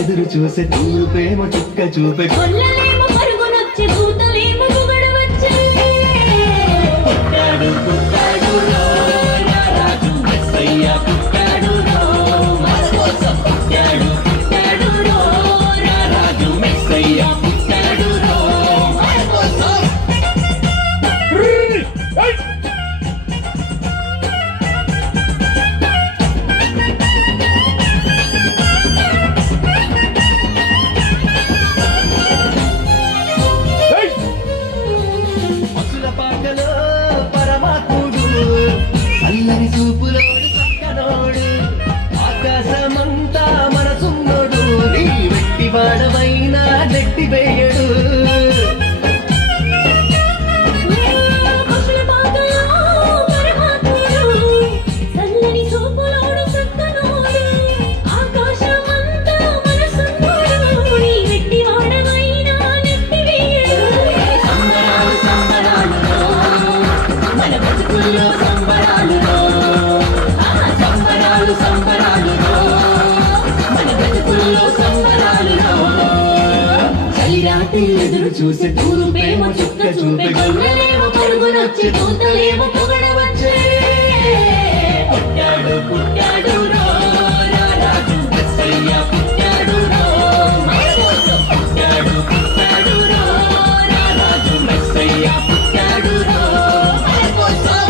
ఎదురు చూసే తూర్పేమో చుక్క చూపే కొల్లలేమో పరుగునొచ్చి భూతలేమో పొగడవచ్చే పుట్టాడు పుట్టాడు రారాజు మెస్సయ్య పుట్టాడు మన కోసం పుట్టాడు పుట్టాడు రారాజు మెస్సయ్య పుట్టాడు మన కోసం అల్లని చూపులోడు చక్కనోడు ఆకాశమంతా మనసున్నోడు నీ వెట్టి వాడమైనా నెట్టి వేయడు ఎదురు చూసే తూర్పేమో చుక్క చూపే కొల్లలేమో పరుగునొచ్చి భూతలేమో పొగడవచ్చే పుట్టాడు పుట్టాడు రారాజు మెస్సయ్య పుట్టాడు మన కోసం పుట్టాడు పుట్టాడు రారాజు మెస్సయ్య పుట్టాడు మన కోసం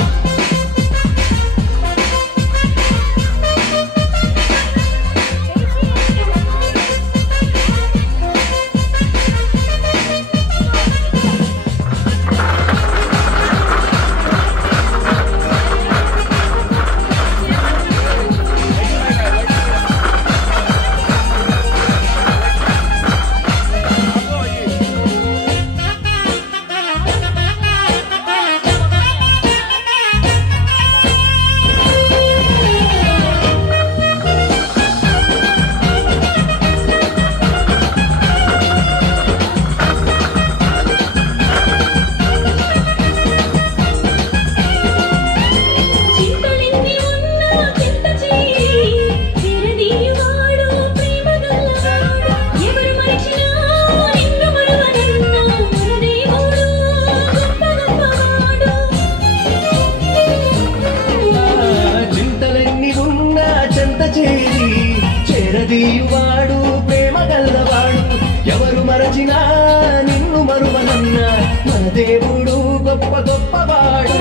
చేరదీయువాడు ప్రేమ గల్లవాడు ఎవరు మరచినా నిన్ను మరువనన్నా మన దేవుడు గొప్ప గొప్పవాడు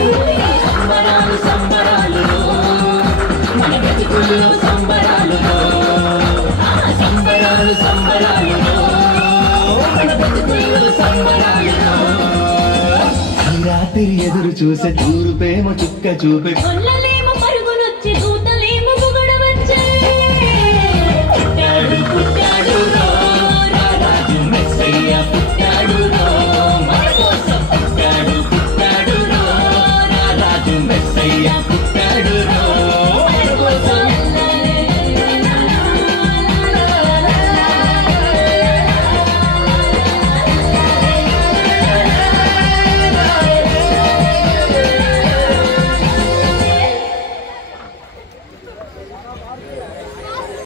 సంబరాలు సంబరాలు మన బ్రతుకుల్లో సంబరాలు సంబరాలు సంబరాలు మన బ్రతుకుల్లో సంబరాలు రాత్రి ఎదురు చూసే తూర్పేమో చుక్క చూపే